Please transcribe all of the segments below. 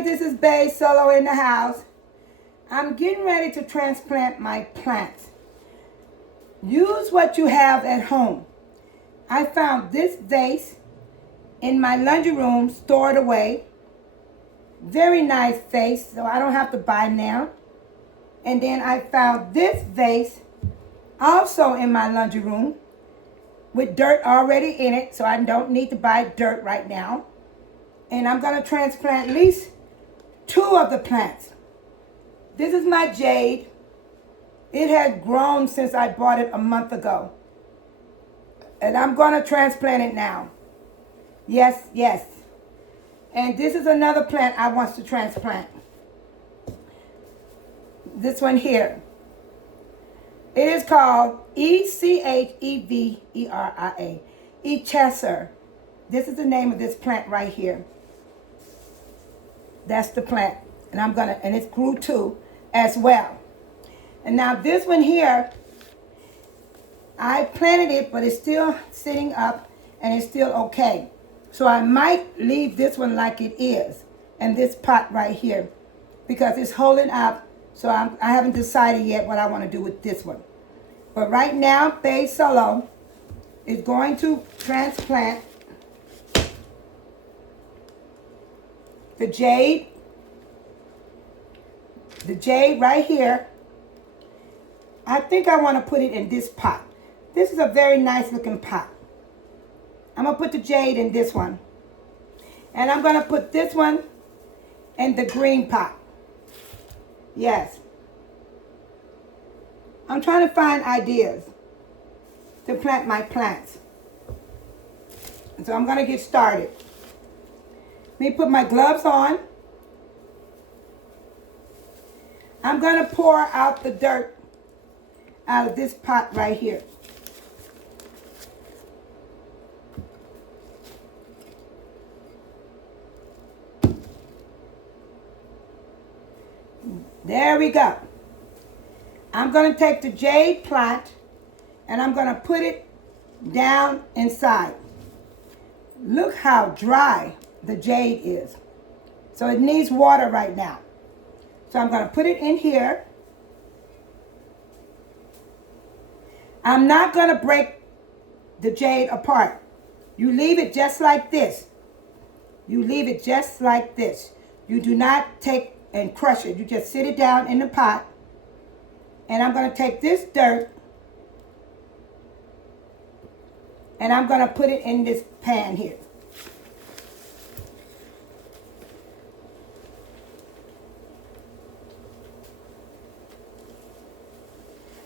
Hi, this is Bay Solo in the house. I'm getting ready to transplant my plants. Use what you have at home. I found this vase in my laundry room stored away. Very nice vase, so I don't have to buy now. And then I found this vase also in my laundry room with dirt already in it, so I don't need to buy dirt right now. And I'm going to transplant at least 2 of the plants. This is my jade. It has grown since I bought it a month ago. And I'm going to transplant it now. Yes, yes. And this is another plant I want to transplant. This one here. It is called Echeveria. Echesser. This is the name of this plant right here. That's the plant. And it's grew too as well. And now this one here, I planted it, but it's still sitting up and it's still okay. So I might leave this one like it is and this pot right here because it's holding up. So I haven't decided yet what I want to do with this one. But right now, Bay Solo is going to transplant the jade right here. I think I want to put it in this pot. This is a very nice looking pot. I'm going to put the jade in this one. And I'm going to put this one in the green pot. Yes. I'm trying to find ideas to plant my plants. And so I'm going to get started. Let me put my gloves on. I'm going to pour out the dirt out of this pot right here. There we go. I'm going to take the jade plant and I'm going to put it down inside. Look how dry the jade is. So it needs water right now. So I'm going to put it in here. I'm not going to break the jade apart. You leave it just like this. You leave it just like this. You do not take and crush it. You just sit it down in the pot. And I'm going to take this dirt and I'm going to put it in this pan here.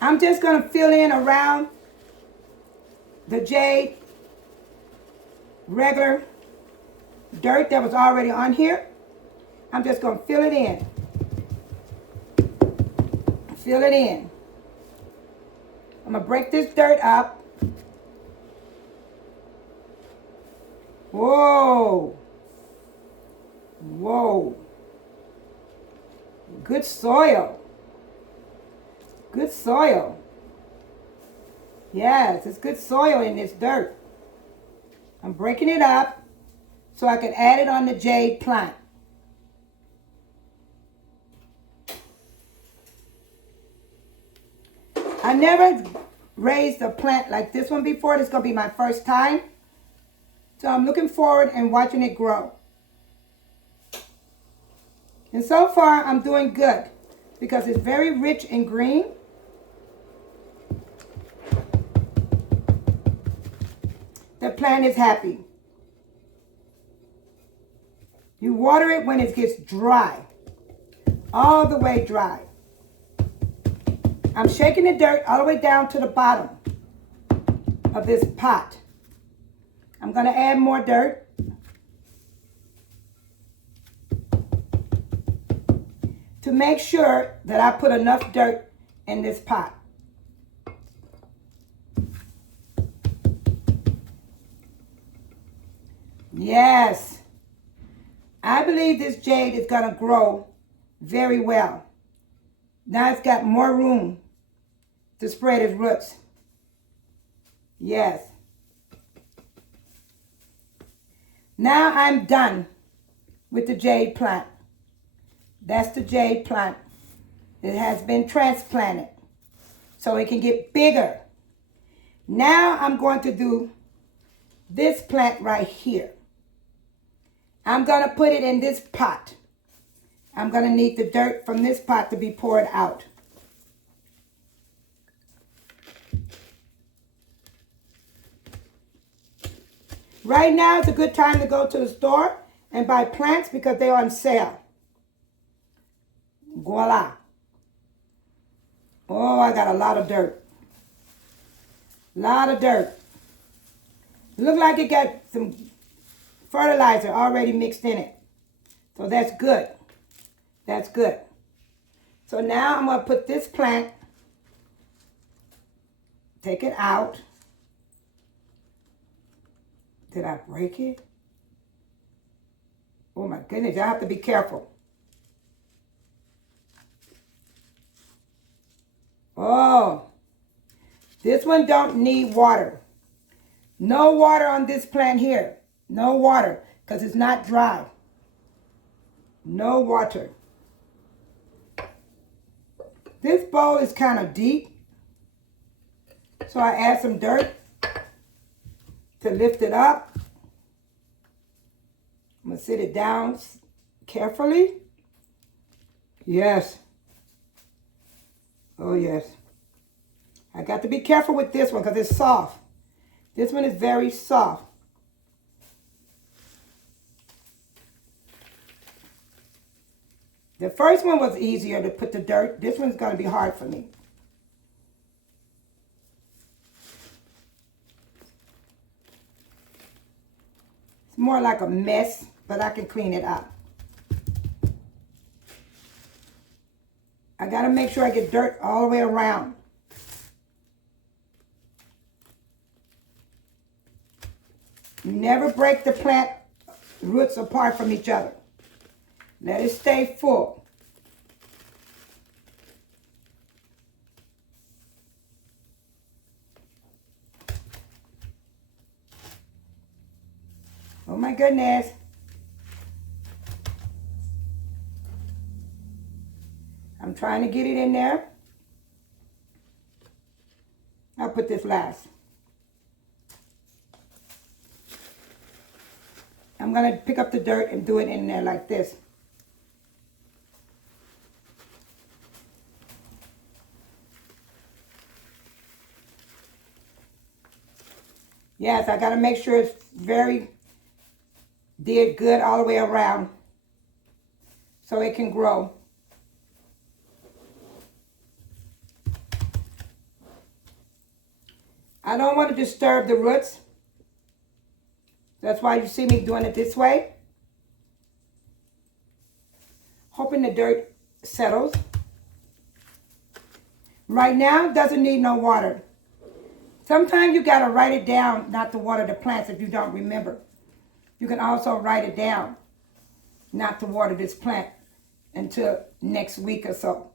I'm just going to fill in around the jade regular dirt that was already on here. I'm just going to fill it in. Fill it in. I'm going to break this dirt up. Whoa. Whoa. Good soil. Good soil. Yes, it's good soil in this dirt. I'm breaking it up so I can add it on the jade plant. I never raised a plant like this one before. This is going to be my first time. So I'm looking forward and watching it grow. And so far, I'm doing good because it's very rich in green. The plant is happy. You water it when it gets dry, all the way dry. I'm shaking the dirt all the way down to the bottom of this pot. I'm going to add more dirt. To make sure that I put enough dirt in this pot. Yes. I believe this jade is going to grow very well. Now it's got more room to spread its roots. Yes. Now I'm done with the jade plant. That's the jade plant. It has been transplanted so it can get bigger. Now I'm going to do this plant right here. I'm going to put it in this pot. I'm going to need the dirt from this pot to be poured out. Right now is a good time to go to the store and buy plants because they're on sale. Voila. Oh, I got a lot of dirt. Lot of dirt. Look like it got some fertilizer already mixed in it. So that's good. That's good. So now I'm going to put this plant, take it out. Did I break it? Oh my goodness, I have to be careful. Oh, this one don't need water. No water on this plant here. No water, because it's not dry. No water. This bowl is kind of deep, so I add some dirt to lift it up. I'm going to sit it down carefully. Yes. Oh, yes. I got to be careful with this one because it's soft. This one is very soft. The first one was easier to put the dirt. This one's going to be hard for me. It's more like a mess, but I can clean it up. I got to make sure I get dirt all the way around. You never break the plant roots apart from each other. Let it stay full. Oh my goodness. I'm trying to get it in there. I'll put this last. I'm going to pick up the dirt and do it in there like this. Yes, I got to make sure it's did good all the way around so it can grow. I don't want to disturb the roots. That's why you see me doing it this way. Hoping the dirt settles. Right now, it doesn't need no water. Sometimes you got to write it down not to water the plants if you don't remember. You can also write it down not to water this plant until next week or so.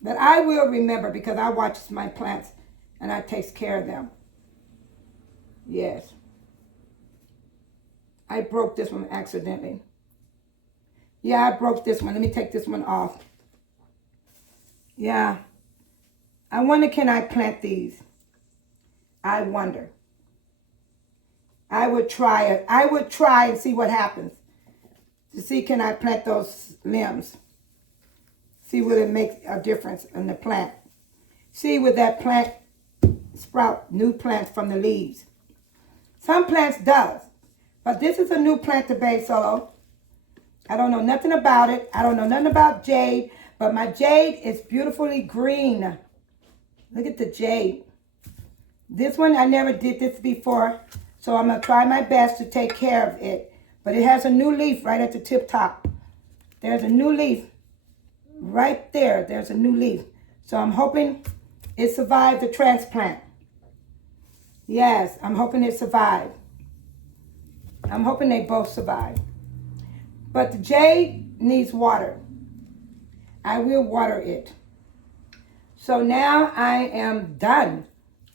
But I will remember because I watch my plants and I take care of them. Yes. I broke this one accidentally. Yeah, I broke this one. Let me take this one off. Yeah. I wonder, can I plant these? I wonder. I would try it. I would try and see what happens. To see, can I plant those limbs? See, will it make a difference in the plant? See, will that plant sprout new plants from the leaves? Some plants does. But this is a new plant to Bay Solo. I don't know nothing about it. I don't know nothing about jade. But my jade is beautifully green. Look at the jade. This one, I never did this before. So I'm going to try my best to take care of it. But it has a new leaf right at the tip top. There's a new leaf. Right there, there's a new leaf. So I'm hoping it survived the transplant. Yes, I'm hoping it survived. I'm hoping they both survive. But the jade needs water. I will water it. So now I am done.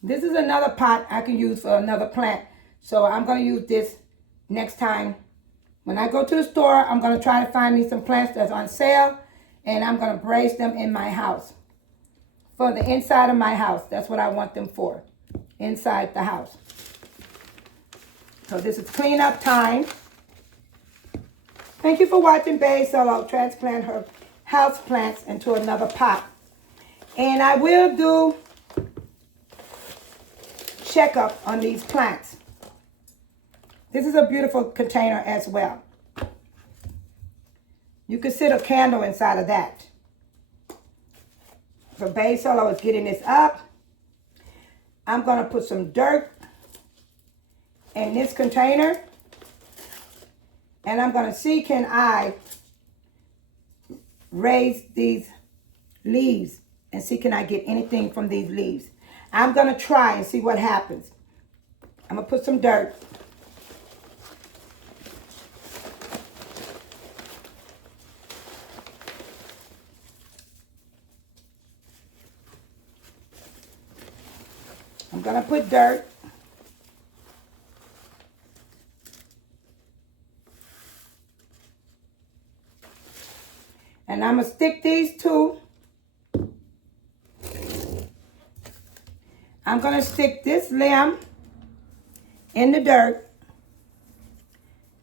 This is another pot I can use for another plant. So I'm going to use this next time When I go to the store, I'm going to try to find me some plants that's on sale, and I'm going to brace them in my house. For the inside of my house. That's what I want them for. Inside the house. So this is cleanup time. Thank you for watching Bae Solo transplant her house plants into another pot. And I will do checkup on these plants. This is a beautiful container as well. You can sit a candle inside of that. So Bae Solo is getting this up. I'm going to put some dirt in this container. And I'm going to see, can I raise these leaves and see, can I get anything from these leaves? I'm going to try and see what happens. I'm going to put some dirt. I'm going to put dirt. And I'm going to stick these two. I'm going to stick this limb in the dirt.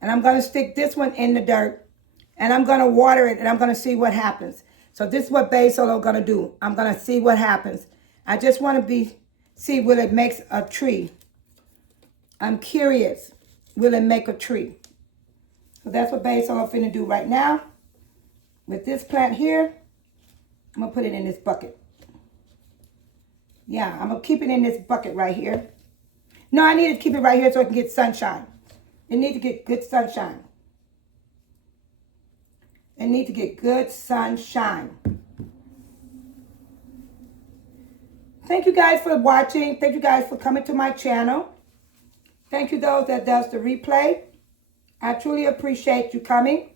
And I'm going to stick this one in the dirt. And I'm going to water it, and I'm going to see what happens. So this is what Bae Solo going to do. I'm going to see what happens. I just want to see will it make a tree. I'm curious. Will it make a tree? So that's what Bae Solo finna do right now. With this plant here, I'm going to put it in this bucket. Yeah, I'm going to keep it in this bucket right here. No, I need to keep it right here so I can get sunshine. It needs to get good sunshine. It needs to get good sunshine. Thank you guys for watching. Thank you guys for coming to my channel. Thank you those that does the replay. I truly appreciate you coming.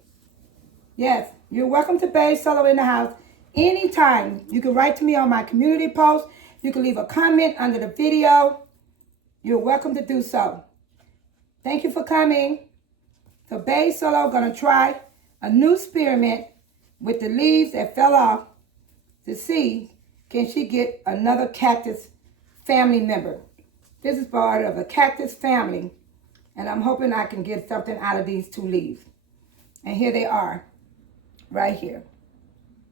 Yes, you're welcome to Bae Solo in the house anytime. You can write to me on my community post. You can leave a comment under the video. You're welcome to do so. Thank you for coming. So Bae Solo going to try a new experiment with the leaves that fell off to see can she get another cactus family member. This is part of a cactus family, and I'm hoping I can get something out of these two leaves. And here they are, right here.